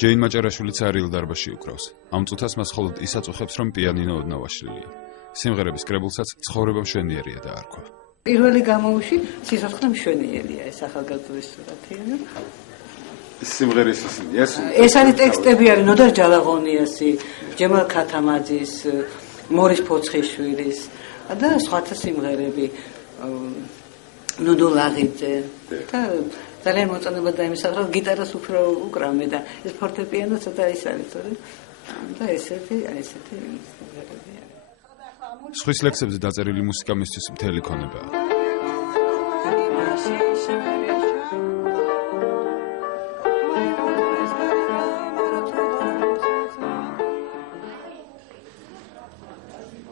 ჯეინ მაჭარაშვილიც არიელ დარბაზში უკრავს. ამ წუთას მას მხოლოდ ის აწუხებს, რომ პიანინო ოდნავ აშლილია. სიმღერების კრებულსაც ცხოვრება მშვენიერია დაარქვა. პირველი გამოუში სიცოცხლე მშვენიერია ეს ახალგაზრდობის სურათი. სიმღერის ეს არის ტექსტები არის ნოდარ ჯალაღონიასი, ჯემალ ქათამაძის, მორის ფოცხიშვილის და სხვათა სიმღერები, ნუდო ლაღიძე და ძალიან მოწონება დაიმსახურა გიტარას უფრო უკრავმე და ეს ფორტეპიანო ცოტა ის არის, თორე და ესეთი სიმღერები არის. სხვის ლექსებზე დაწერილი მუსიკა მისთვის მთელი ქონებაა.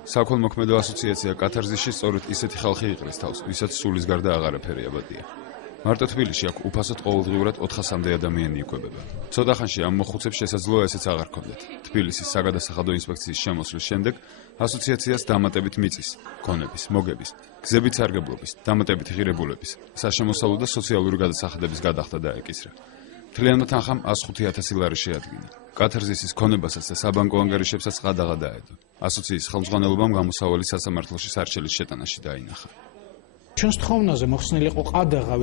საქველმოქმედო ასოციაცია კათარზისში სწორედ ისეთი ხალხი იყრის თავს, ვისაც სულის გარდა აღარაფერი აბადია. მარტო თბილისში აქ უფასოდ ყოველდღიურად 400-მდე ადამიანი იკვებება. ცოტა ხანში ამ მოხუცებს შესაძლოა ესეც აღარ ქონდეთ. თბილისის საგადასახადო ინსპექციის შემოსვლის შემდეგ ასოციაციას დამატებით მიწის, ქონების, მოგების, გზებით სარგებლობის, დამატებით ღირებულების, საშემოსავლო და სოციალური გადასახადების გადახდა დაეკისრა. მთლიანად ახამ 105,000 ლარი შეადგინა. კათარზისის ქონებასაც და საბანკო ანგარიშებსაც ყადაღა დაედო. ასოციის ხელმძღვანელობამ გამოსავალი სასამართლოში სარჩელის შეტანაში დაინახა. ჩვენს თხოვნაზე მოხსნილი იყო ყადაღა,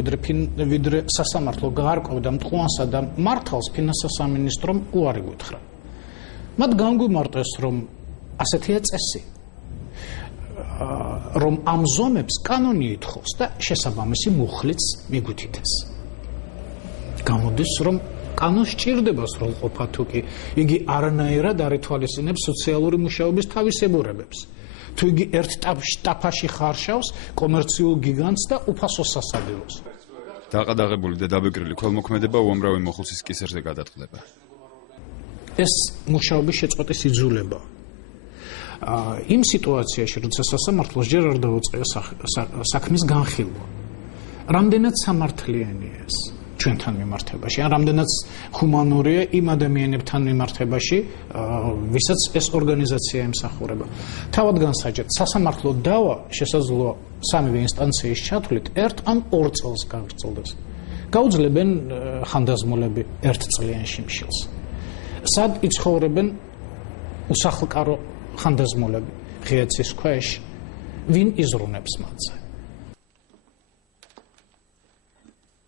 ვიდრე სასამართლო გაარკვევდა მტყუანსა და მართალს ფინანსთა სამინისტრომ უარი გითხრა. მათ განგვიმარტეს, რომ ასეთია წესი, რომ ამ ზომებს კანონი ითხოვს და შესაბამისი მუხლიც მიგვითითეს. გამოდის, რომ კანონს სჭირდება სრულყოფა თუ კი იგი არანაირად არ ითვალისწინებს სოციალური მუშაობის თავისებურებებს. თუ იგი ერთ ტაფაში ხარშავს კომერციულ გიგანტს და უფასო სასადილოს. დაყადაღებული და დაბეჭდილი ქველმოქმედება უამრავი მოხუცის კისერზე გადაწყდება. ეს მუშაობის შეწყვეტის იძულება. იმ სიტუაციაში, როცა სასამართლოს ჯერ არ დაუწყია საქმის განხილვა. რამდენად სამართლიანია ეს ჩვენთან მიმართებაში, ან რამდენად ჰუმანურია იმ ადამიანებთან მიმართებაში, ვისაც ეს ორგანიზაცია ემსახურება. თავად განსაჯეთ, სასამართლო დავა შესაძლოა სამივე ინსტანციის ჩათვლით 1 ან 2 წელს გაგრძელდეს. გაუძლებენ ხანდაზმულები 1 წლიან შიმშილს. სად იცხოვრებენ უსახლკარო ხანდაზმულები ღია ცის ქვეშ, ვინ იზრუნებს მათზე?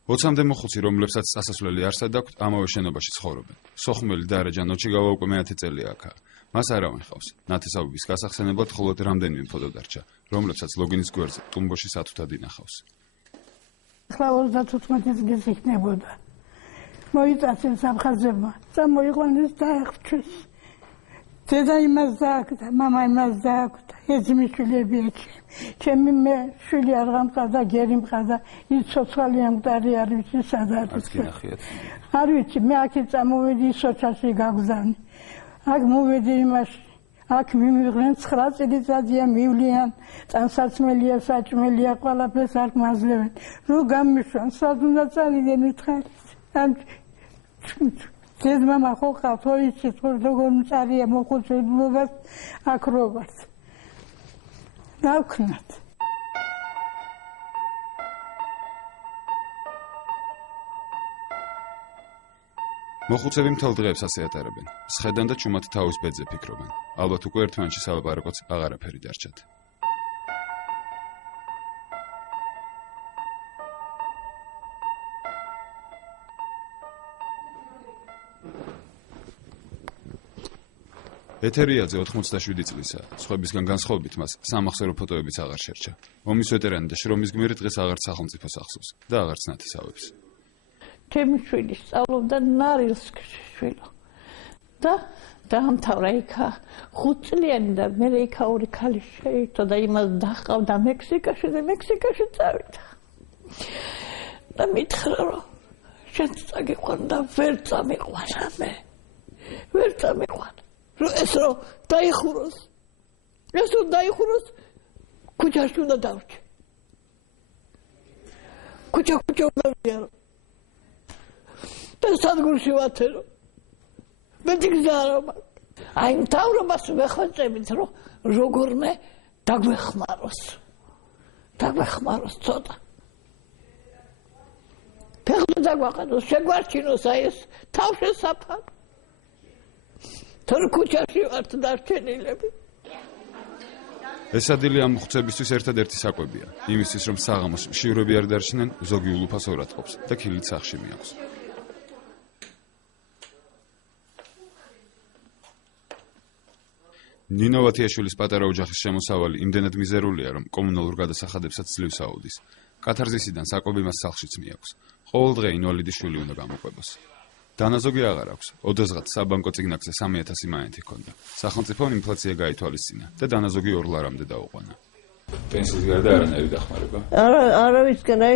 20-მდე მოხუცი, რომლებსაც სასასვლელი არსად აქვთ, ამავე შენობაში ცხოვრობენ. სოხუმელი და ნოჩიგავა უკვე მეათე წელია აქაა. მას არავინ ხავს. ნათესავების გასახსენებლად მხოლოდ რამდენიმე ფოტო დარჩა, რომლებსაც ლოგინის გვერდზე ტუმბოში სათუთად ინახავს. ახლა 35 წლის იქნებოდა. მოიწასენ სამხაზებმა, წამოიყვანეს და აღჩეს. დედა იმას დააკდა, მამა იმას დააკდა, ეძმიშვილები ეჩი. ჩემი მე შვილი არ გამყარდა, გერი მყარდა, ის ცოცხალი ამგვარი არ ვიცი სად არის. არ ვიცი, მე აქ წამოვედი სოჩაში გაგზავნი. აქ მოვედი იმაში, აქ მიმიღნენ 9 წელიწადია მივლიან, წამსაცმელია, საჭმელია, ყველაფერს არ გვაძლევენ. რო გამიშვან, სად უნდა წავიდენ უთხარით. ამ ძმა ხო ხათო იცით, როგორ მწარია მოხუცებულობას აკრობას. დავქნათ. მოხუცები მთელ დღეებს ასე ატარებენ. სხედან და ჩუმად თავის ბედზე ფიქრობენ. ალბათ უკვე ერთმანეთში სალაპარაკოც აღარაფერი დარჩათ. ეთერიაძე 87 წლისა, სხვებისგან განსხვავებით მას სამახსოვრო ფოტოებიც აღარ შერჩა. ომის ვეტერანი და შრომის გმირი დღეს აღარც სახელმწიფოს ახსოვს და აღარც ნათესავებს. ჩემი შვილი სწავლობდა ნარილსკში შვილო. და დაამთავრა იქა 5 წლიანი და მე იქა 2 ქალი შეირთო და იმას დაჰყავდა მექსიკაში და მექსიკაში წავიდა. და მითხრა რომ შენ წაგიყვან და ვერ წამიყვანა მე. ვერ წამიყვანა. ეს რომ დაიხუროს. ეს რომ დაიხუროს ქუჩაში უნდა დავრჩე. ქუჩა უნდა ვიარო. და სადგურში ვათერო. მეტი გზა არა მაქვს. აი მთავრობას ვეხმარებით რომ როგორმე დაგვეხმაროს. დაგვეხმაროს ცოტა. ფეხზე დაგვაყენოს, შეგვარჩინოს აი ეს თავშესაფარი. თორე ქუჩაში ვართ დარჩენილები. ეს ადგილი ამ მოხუცებისთვის ერთადერთი საკვებია. იმისთვის, რომ საღამოს მშივრები არ დარჩნენ, ზოგი ულუფას ორად ყოფს და ქილით სახლში მიაქვს. ნინო ვათიაშვილის პატარა ოჯახის შემოსავალი იმდენად მიზერულია, რომ კომუნალურ გადასახადებსაც ძლივს აუდის. კათარზისიდან საკვები მას სახლშიც მიაქვს. ყოველდღე ინვალიდის შვილი უნდა გამოყვებოს. დანაზოგი აღარ აქვს. ოდესღაც საბანკო წიგნაკზე 3000 მაინეთი ჰქონდა. სახელმწიფომ ინფლაცია გაითვალისწინა და დანაზოგი 2 ლარამდე დაუყვანა. პენსიის გარდა არანაირი დახმარება? არავისგან აი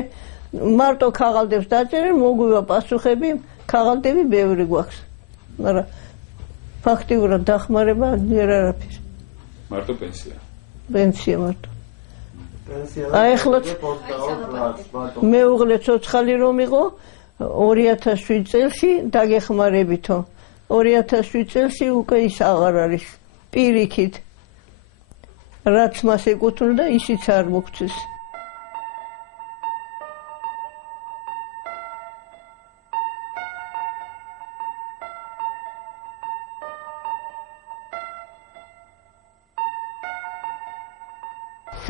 მარტო ქაღალდებს დაწერენ, მოგვივა პასუხები, ქაღალდები ბევრი გვაქვს. მაგრამ ფაქტიურად დახმარება არ არაფერი. მარტო პენსია. პენსია მარტო. აი ახლა მეუღლე ცოცხალი რომ იყო 2007 წელს დაგეხმარებითო 2007 წელს უკვე ის აღარ არის პირიქით რაც მას ეკუთვნოდა ისიც არ მოგწეს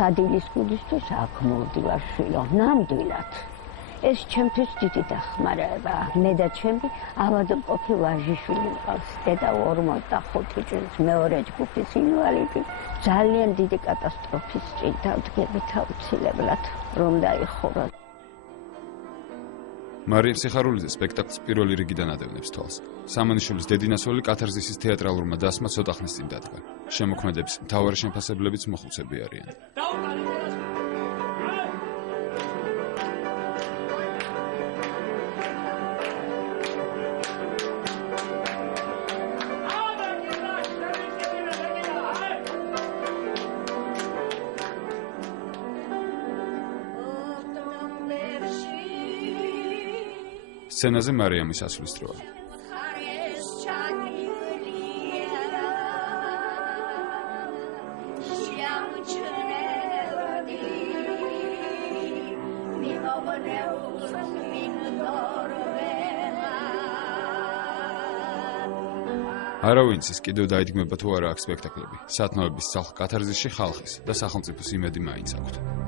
სადილის გულისთვის აქ მოვდივარ შვილო ნამდვილად ეს ჩემთვის დიდი დახმარება მე და ჩემი ავადმყოფი ვაჟიშვილი მყავს დედა 45 წელს მეორე ჯგუფის ინვალიდი ძალიან დიდი კატასტროფის წინ დავდგებით აუცილებლად რომ დაიხურა მარიამ სიხარულიძე სპექტაკლს პირველი რიგიდან ადევნებს თვალს. სამანიშვილის დედინასველი კათარზისის თეატრალურმა დასმა ცოტა ხნის წინ დადგა. შემოქმედების მთავარი შემფასებლებიც მოხუცები არიან. სცენაზე მარიამის ასვლის დროა. არავინც ის კიდევ დაიდგმება თუ არა აქ სპექტაკლები. სათნოების სახლ კათარზისში ხალხის და სახელმწიფოს იმედი მაინც აქვთ.